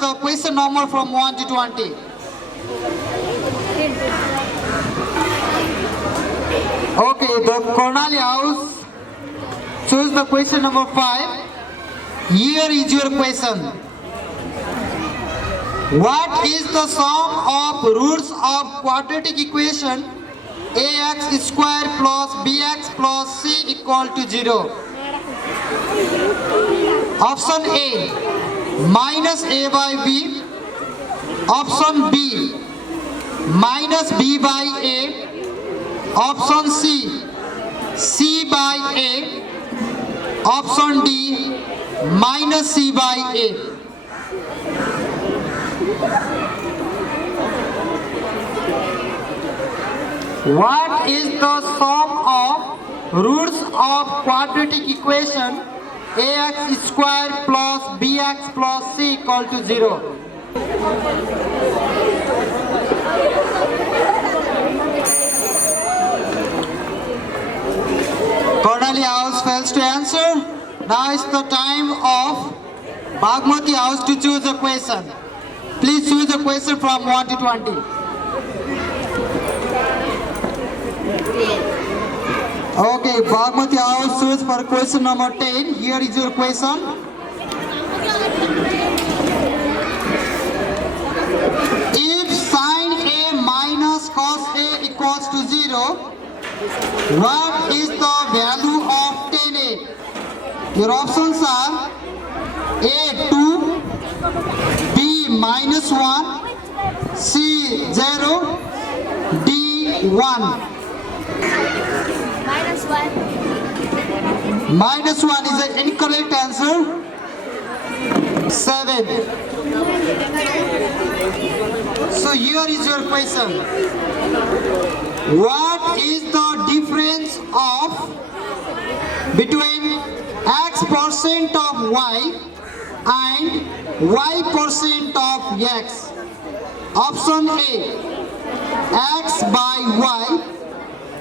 the question number from 1 to 20. Okay, the Cornell House choose the question number 5. Here is your question. What is the sum of roots of quadratic equation ax square plus bx plus c equal to 0? Option A, minus a by b. Option B, minus b by a. Option C, c by a. Option D, minus c by a. What is the sum of roots of quadratic equation ax square plus bx plus c equal to 0? Cornell House fails to answer. Now is the time of Bagmati House to choose a question. Please choose a question from 1 to 20. Okay, Bagmati House choose for question number 10. Here is your question. If sin A minus cos A equals to 0, what is the value of tan A? Your options are A 2, B minus 1, C 0, D 1. Minus 1 is the incorrect answer. 7. So here is your question. What is the difference of between x% of y and y% of x? Option A, x by y.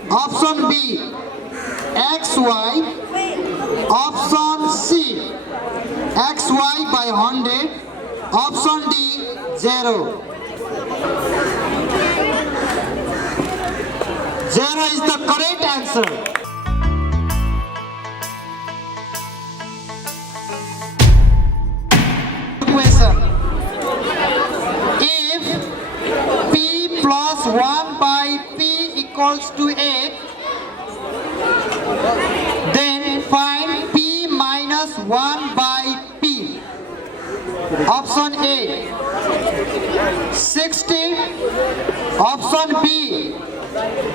Option B, xy. Option C, xy by 100. Option D, 0. 0 is the correct answer. Question. If P plus 1 by P equals to 8, then find P minus 1 by P. Option A, 60. Option B,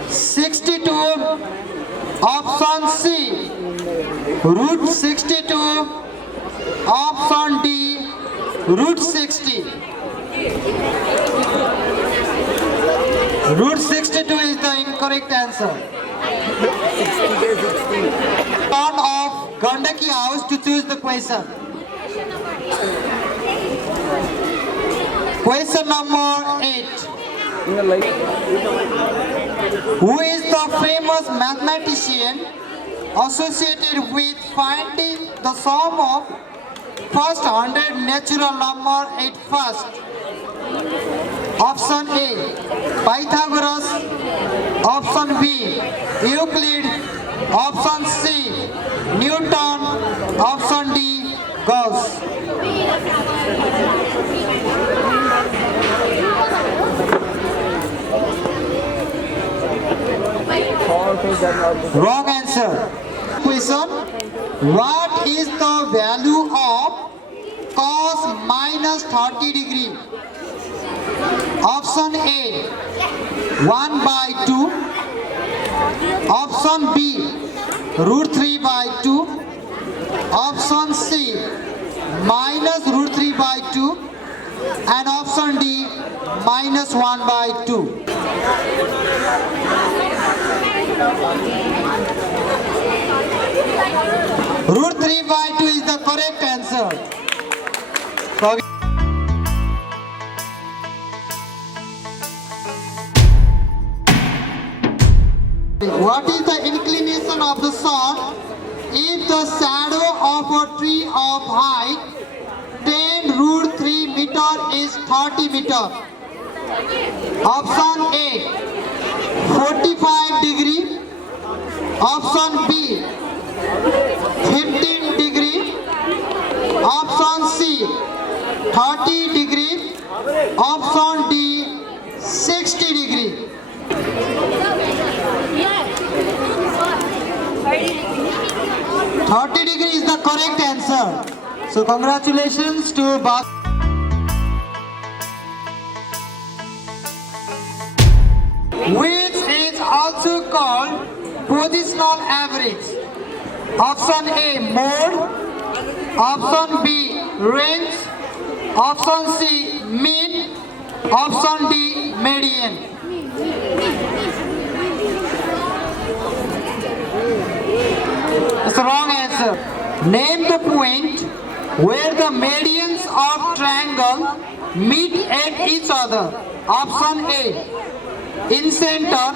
62. Option C, root 62. Option D, root 60. Root 62 is the incorrect answer. Turn of Gandaki House to choose the question. Question number 8. Who is the famous mathematician associated with finding the sum of first 100 natural number at first? Option A, Pythagoras. Option B, Euclid. Option C, Newton. Option D, Gauss. Wrong answer. Question. What is the value of cos minus 30 degree? Option A, 1 by 2. Option B, root 3 by 2. Option C, minus root 3 by 2. And option D, minus 1 by 2. Root 3 by 2 is the correct answer. What is the inclination of the sun if the shadow of a tree of height 10 root 3 meter is 30 meter. Option A 45 degree. Option B 15 degree. Option C 30 degree. Option D 60 degree. Yeah. 30 degree is the correct answer. So congratulations to Bas. Which is also called positional average. Option A mode. Option B range. Option C mean. Option D median. It's the wrong answer. Name the point where the medians of triangle meet at each other. Option A in center.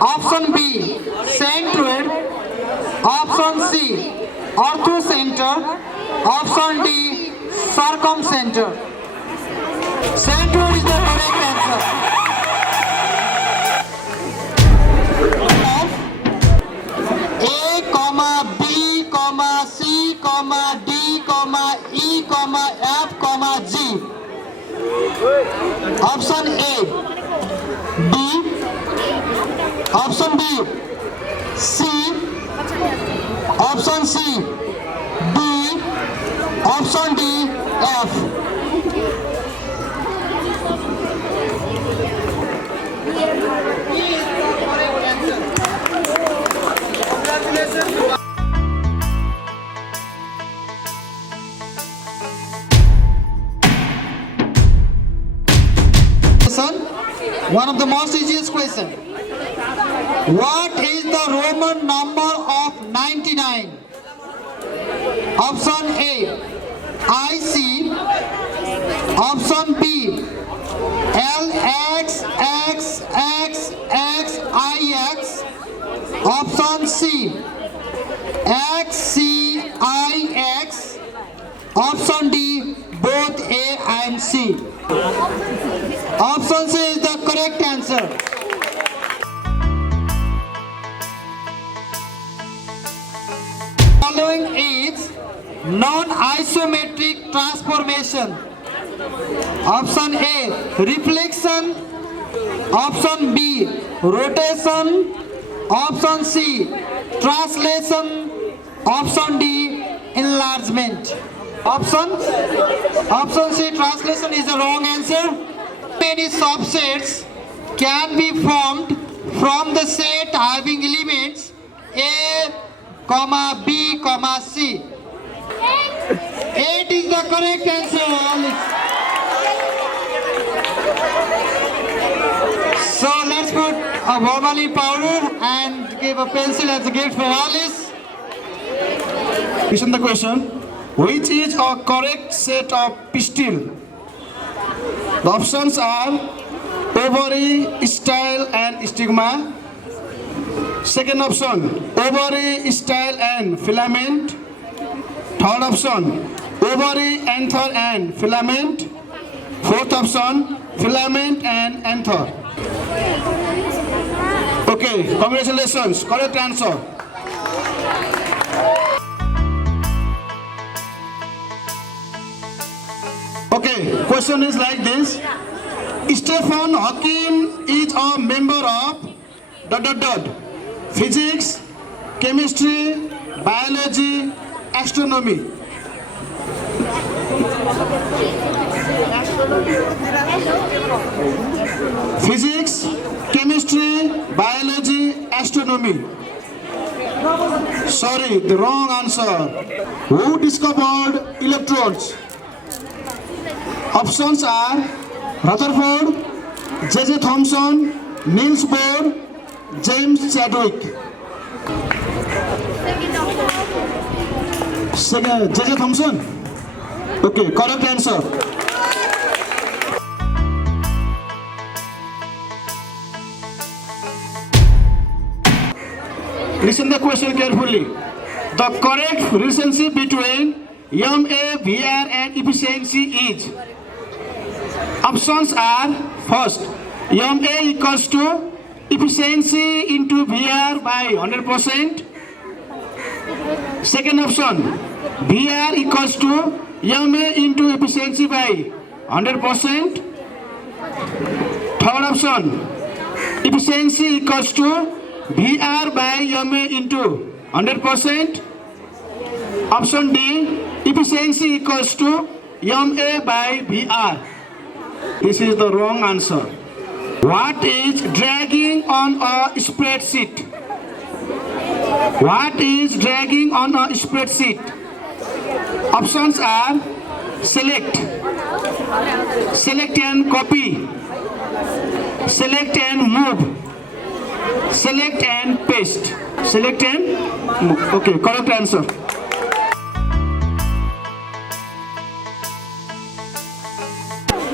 Option B centroid. Option C orthocenter. Option D circumcenter. Centroid is the correct answer. A, B, C, D, E, F, G. Option A B. Option B C. Option C D. Option D F. One of the most easiest question. What is the Roman number of 99? Option A IC. Option B LXXXXIX. Option C XCIX. Option D both A and C. Option C is the correct answer. Following is non-isometric transformation. Option A reflection. Option B rotation. Option C translation. Option D enlargement. Option C translation is the wrong answer. Many subsets can be formed from the set having elements A, B, C. 8 is the correct answer, Alice. So let's put a Vermaline powder and give a pencil as a gift for Alice. Listen the question. Which is a correct set of pistil? The options are ovary, style and stigma. Second option, ovary, style and filament. Third option, ovary, anther and filament. Fourth option, filament and anther. Okay, congratulations. Correct answer. Okay, question is like this. Stephen Hawking is a member of ... Physics, chemistry, biology, astronomy. Physics, chemistry, biology, astronomy. Sorry, the wrong answer. Who discovered electrons? Options are Rutherford, J.J. Thomson, Niels Bohr, James Chadwick. Second, J.J. Thomson. Okay, correct answer. Listen the question carefully. The correct relationship between MA, VR and efficiency is Options are first, MA equals to efficiency into VR by 100%. Second option, VR equals to MA into efficiency by 100%. Third option, efficiency equals to VR by MA into 100%. Option D, efficiency equals to MA by VR. This is the wrong answer. What is dragging on a spreadsheet? What is dragging on a spreadsheet? Options are select, select and copy, select and move, select and paste, select and move. Okay, correct answer.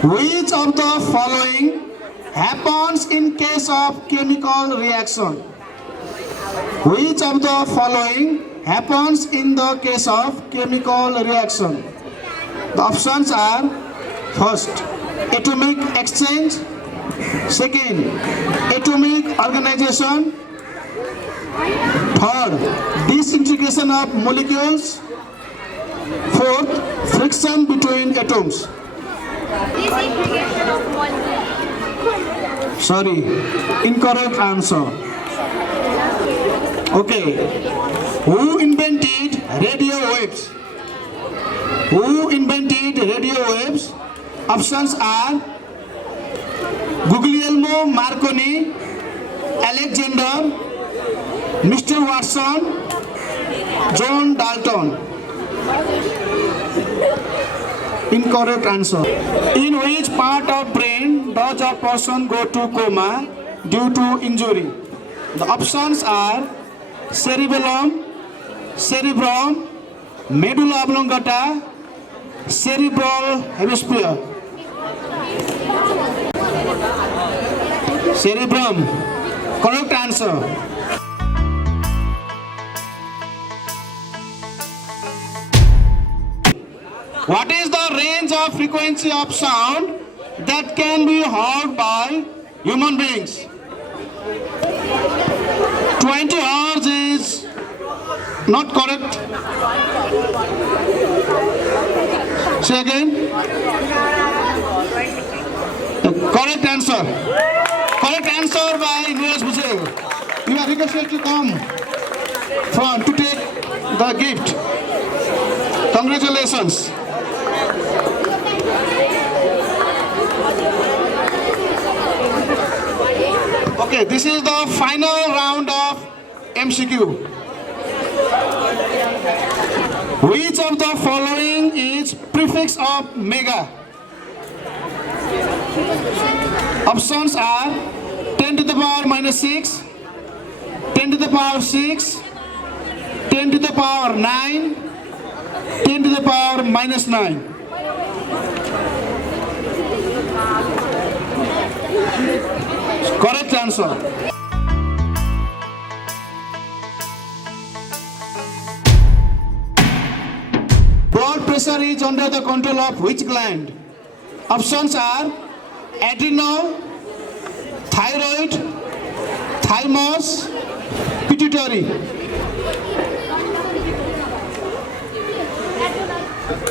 Which of the following happens in case of chemical reaction? Which of the following happens in the case of chemical reaction? The options are first, atomic exchange, second, atomic organization, third, disintegration of molecules, fourth, friction between atoms. Disintegration of molecules. Sorry, incorrect answer. Okay, who invented radio waves? Who invented radio waves? Options are Guglielmo Marconi, Alexander, Mr. Watson, John Dalton. Incorrect answer. In which part of brain does a person go to coma due to injury? The options are cerebellum, cerebrum, medulla oblongata, cerebral hemisphere. Cerebrum. Correct answer. What is the range of frequency of sound that can be heard by human beings? 20 Hz is not correct. Say again. Correct answer. Correct answer by Neeraj Vijay. You are requested to come front to take the gift. Congratulations. Okay, this is the final round of MCQ. Which of the following is prefix of mega? Options are 10 to the power minus 6, 10 to the power 6, 10 to the power 9, 10 to the power minus 9. Correct answer. Blood pressure is under the control of which gland? Options are adrenal, thyroid, thymus, pituitary.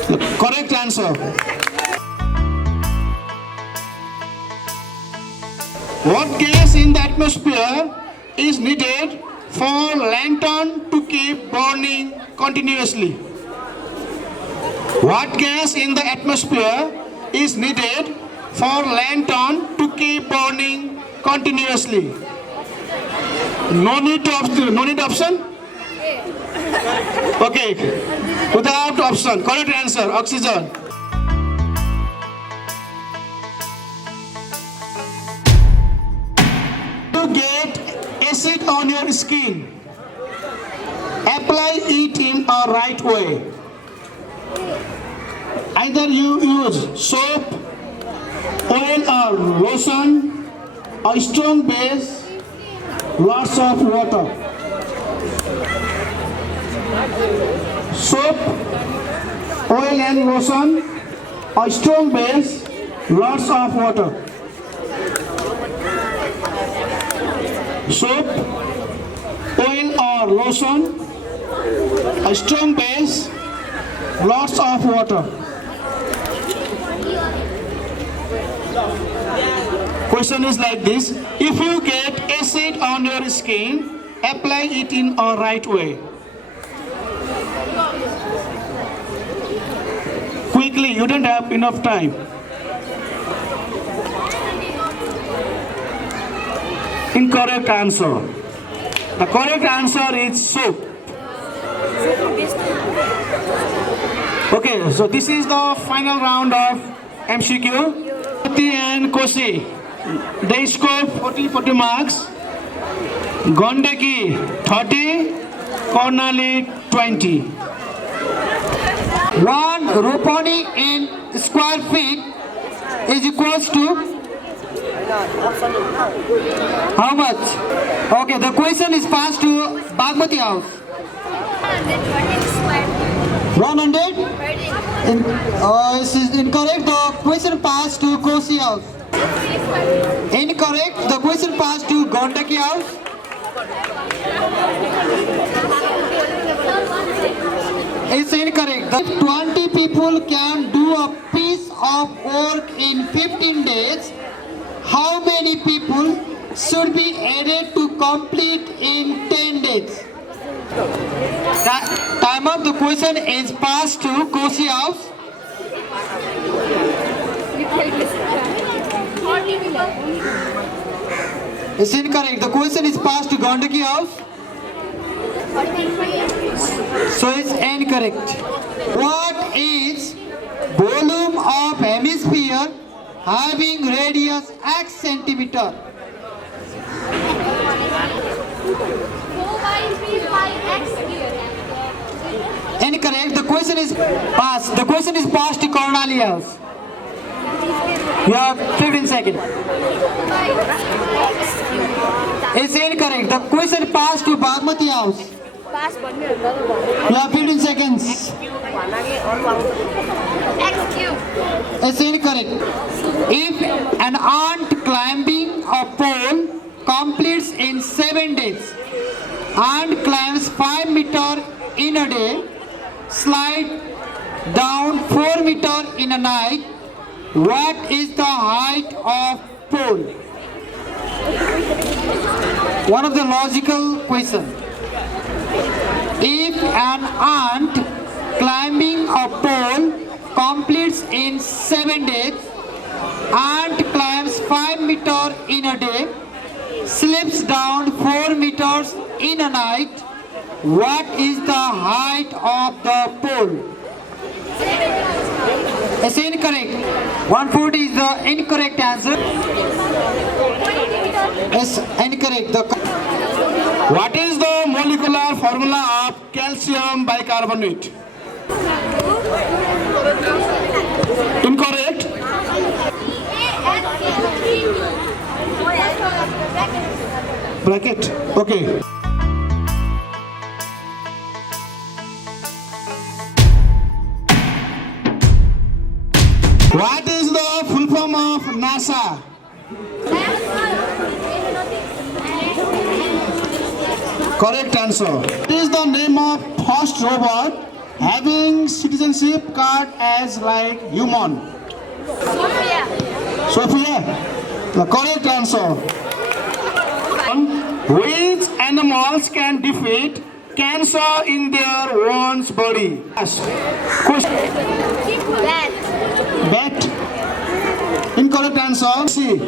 The correct answer. What gas in the atmosphere is needed for lantern to keep burning continuously? What gas in the atmosphere is needed for lantern to keep burning continuously? No need option? Okay, without option. Correct answer, oxygen. To get acid on your skin, apply it in a right way. Either you use soap, oil or lotion, a strong base, lots of water. Soap, oil and lotion, a strong base, lots of water. Soap, oil or lotion, a strong base, lots of water. Question is like this: if you get acid on your skin, apply it in a right way. Quickly, you don't have enough time. Incorrect answer. The correct answer is soap. Okay, so this is the final round of MCQ. Koti and Kosi, they scored 40 marks. Gondeki 30, Kornali 20. 1 ruponi in square feet is equals to how much? Okay, the question is passed to Bagmati house. 130 square 100? feet. This is incorrect. The question passed to Kosi house. Incorrect. The question passed to Gondaki house. It's incorrect. The 20 people can do a piece of work in 15 days. How many people should be added to complete in 10 days? Time up. The question is passed to Kosi house. 40 people. It's incorrect. The question is passed to Gondaki house. 45. So it's incorrect. What is volume of hemisphere having radius x centimeter? 4 by 3 by x cube. Incorrect. The question is passed. The question is passed to Kornali house. You have 15 seconds. It's incorrect. The question passed to Bagmati house. You have 15 seconds. X cube. It's incorrect. If an ant climbing a pole completes in 7 days, ant climbs 5 meters in a day, slide down 4 meters in a night, what is the height of pole? One of the logical questions. If an ant climbing a pole completes in 7 days, ant climbs 5 meters in a day, slips down 4 meters in a night, what is the height of the pole? It's incorrect. 140 is the incorrect answer. It's incorrect. What is the molecular formula of calcium bicarbonate? Incorrect. Bracket. Okay. What is the full form of NASA? Correct answer. What is the name of first robot having citizenship card as like human? Sophia. The correct answer. Which animals can defeat cancer in their own body? Yes. Question. Bat. Incorrect answer. C.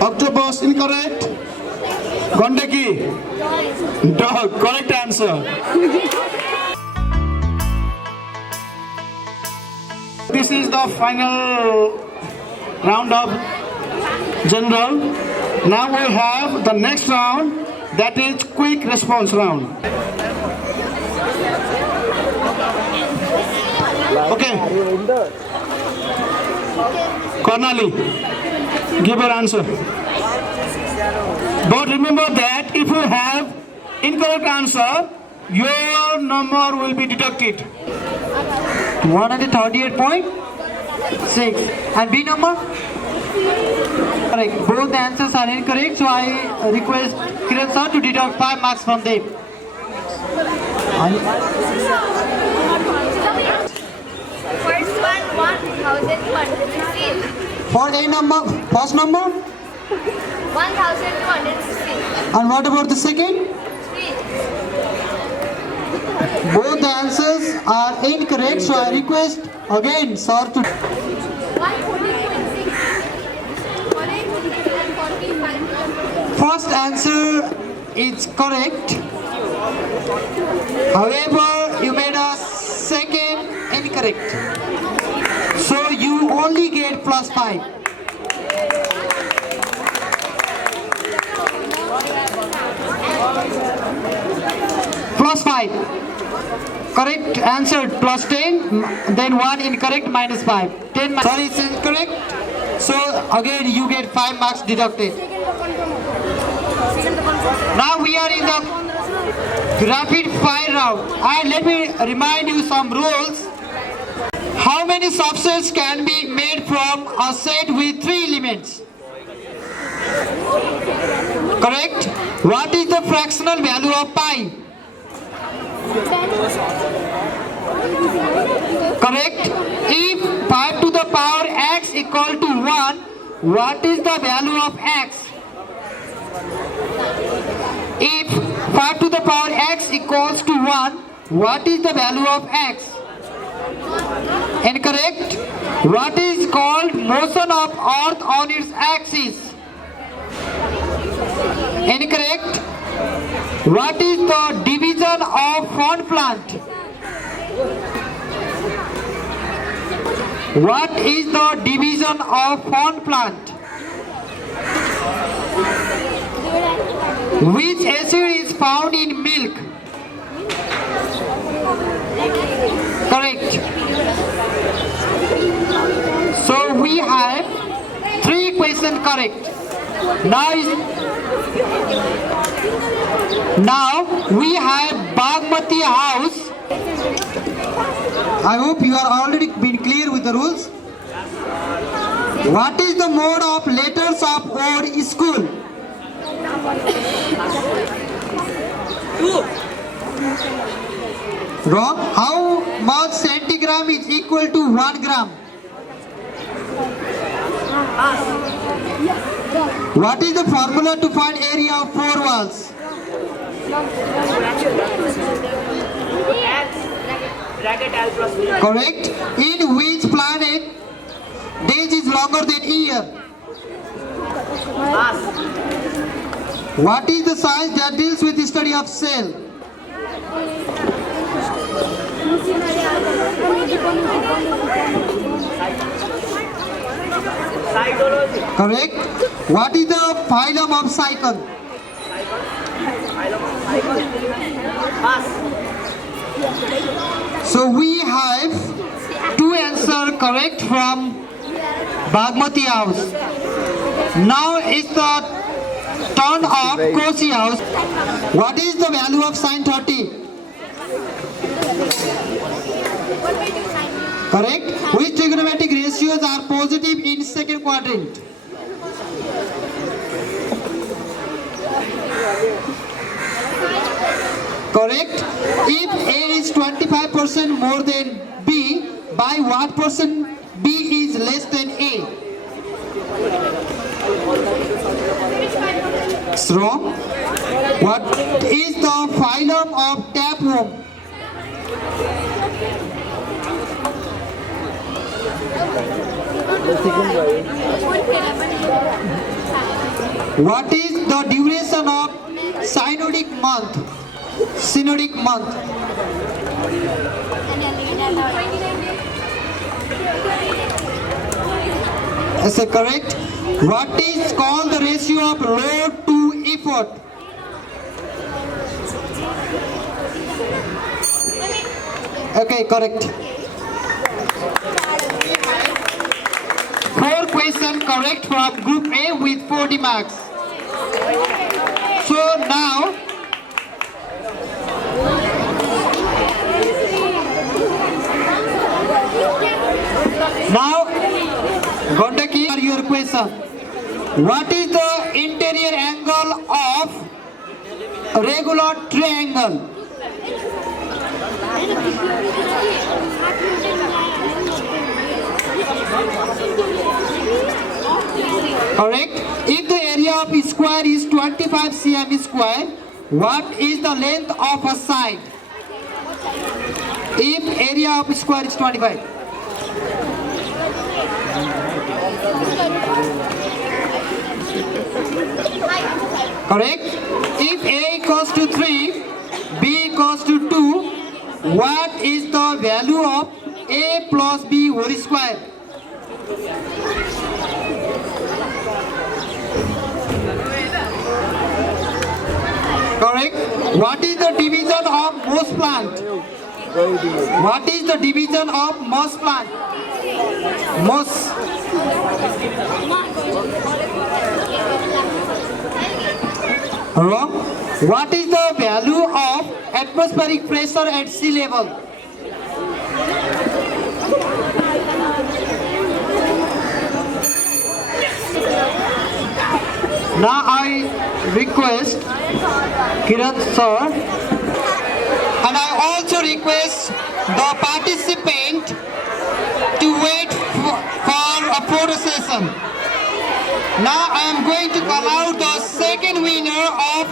Octopus. Incorrect. Gondaki. Dog. Correct answer. This is the final round of general. Now we have the next round, that is quick response round. Okay. Kornali, give your answer. But remember that if you have incorrect answer, your number will be deducted. 138 point. 6. And B number? Correct. Both the answers are incorrect, so I request Kiran sir to deduct 5 marks from them. First one, 1,216. For A number, first number? 1,216. And what about the second? 3. Both the answers are incorrect, so I request again sir to 114.6. 145. first answer is correct. However, you made a second incorrect. So you only get plus 5. Plus 5. Correct answer plus 10, then 1 incorrect minus 5. 10 marks. Sorry, it's incorrect. So again you get 5 marks deducted. Now we are in the rapid fire round. And let me remind you some rules. How many subsets can be made from a set with 3 elements? Correct? What is the fractional value of pi? Correct? If 5 to the power x equal to 1, what is the value of x? If 5 to the power x equals to 1, what is the value of x? Incorrect? What is called motion of earth on its axis? Incorrect? What is the division of front plant? What is the division of front plant? Which acid is found in milk? Correct. So we have 3 questions correct. Now we have Bagmati house. I hope you are already been clear with the rules. What is the mode of letters of word school? Wrong. How much centigram is equal to 1 gram? What is the formula to find area of 4 walls? Correct. In which planet days is longer than year? What is the science that deals with the study of cell? Correct. What is the phylum of cycle? So we have 2 answers correct from Bagmati house. Now it's the turn of Kosi house. What is the value of sine 30? Correct. Which trigonometric ratios are positive in second quadrant? Correct. If A is 25% more than B, by what percent B is less than A? It's wrong. What is the phylum of tapeworm? What is the duration of synodic month? Synodic month. Is that correct? What is called the ratio of load to effort? Okay, correct. 4 questions correct from group A with 40 marks. So now Gondaki, your question. What is the interior angle of a regular triangle? Correct. If the area of a square is 25 cm square, what is the length of a side? If area of a square is 25. Correct. If A equals to 3, B equals to 2, what is the value of A plus B whole square? Correct. What is the division of most plant? What is the division of most plant? Most. Wrong. What is the value of atmospheric pressure at sea level? Now I request Kiran sir, and I also request the participant to wait for a photo session. Now I am going to call out the second winner of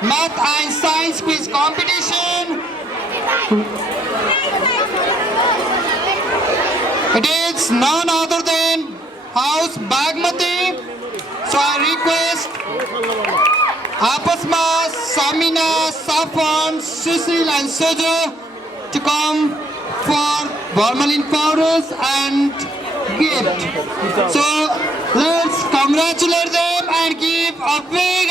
Math and Science Quiz competition. It is none other than House Bagmati. So I request Apasma, Samina, Safan, Susil and Sojo to come for formalin powders and gift. So let's congratulate them and give a big